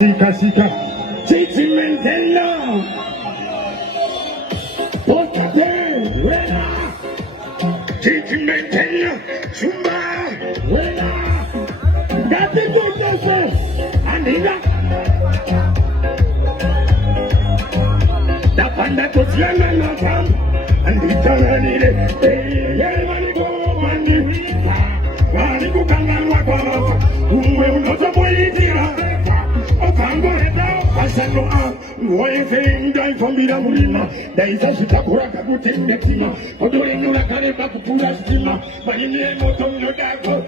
Sika, Chichi Mentella, Postate, Wela, Chichi Mentella, Chumba, Wela, Gati Kutase, Anida, Da Panda Kosiana Natam, and the Tanganide, Manigo, Manivita, Manigo Kangan Wakama, who will not avoid it. Pasando a voying down from the Murima, there is a Sutakura Kabutin Netima, or doing no Kareba Pura Stima, but in the end, Motom Yodago.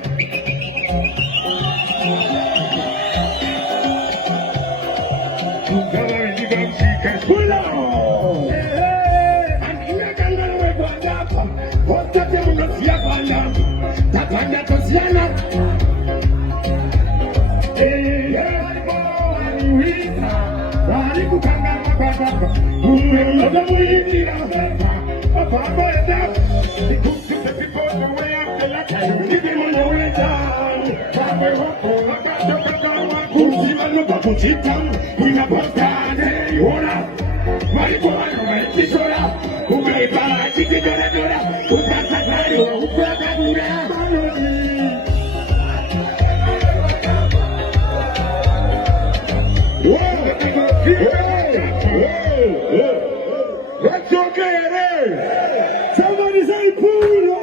Let's go get it! Somebody say Poodle!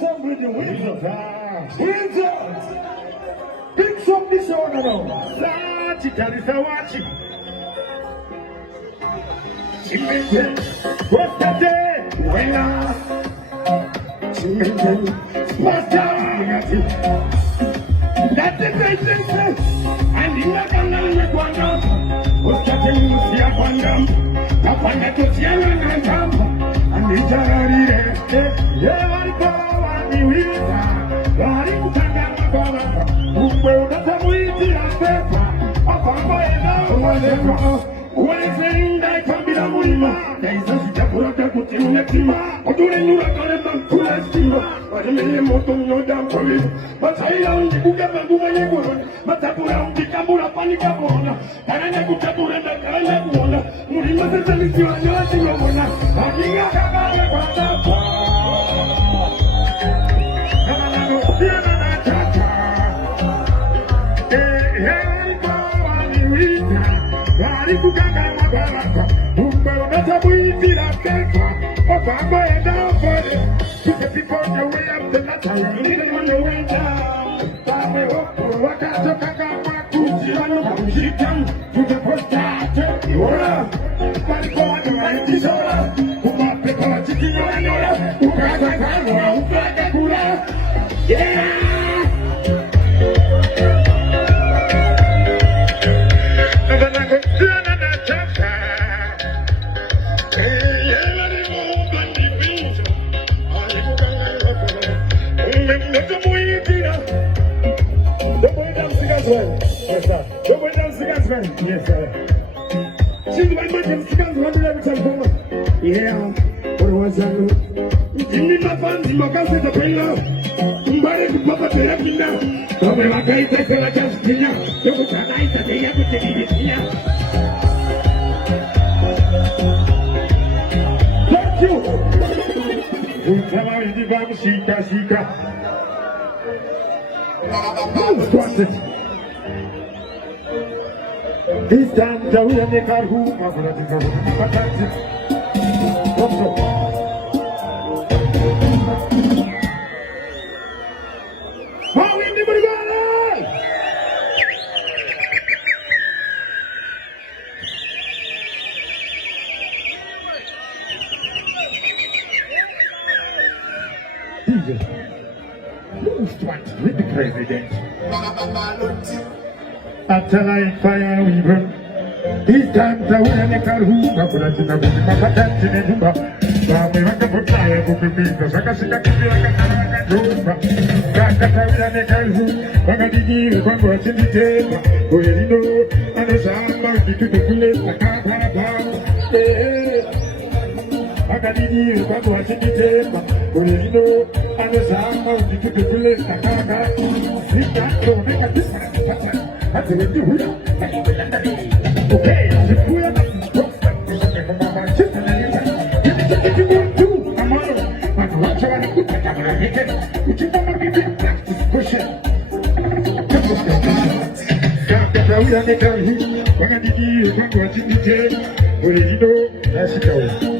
Some with the winds up! Pick some disorder now! Sachi, Talisawachi! Chimente, Postate, Wela! Chimente, Postate, that's the basic! And in the canal, we're going down! Postate, Musia, Pandam! Tapana to Siena, and Tampa! And the Jarari, yeah, Yes, sir. She's my mother, she comes to every time. Yeah, what was that? In my fancy, my cousin, the pillow. Somebody to pop up the happy now. Don't be my guy, take a just dinner. Don't put a nice at the end of the dinner. Thank you. You tell me the bomb, Shika. What's it? This time, the way they car who are going to go. How anybody got it? Who's trying to with the president? After light fire we burn. This time the way they car who are going to go. Papa can't see the number. Mami waka putaya kukupiga. Saka sika kipira kaka jumba. Kaka tawia ne kalhu. Waka digi kwangu wasinditema. Kuelino anesamba ukitutu kule sakaka bao. Waka digi kwangu wasinditema. Kuelino anesamba ukitutu kule sakaka. Sika to meka kipara kipata. hata wewe huya okay huya Wanadidi, wangu wachindije, urigido, nashika wewe.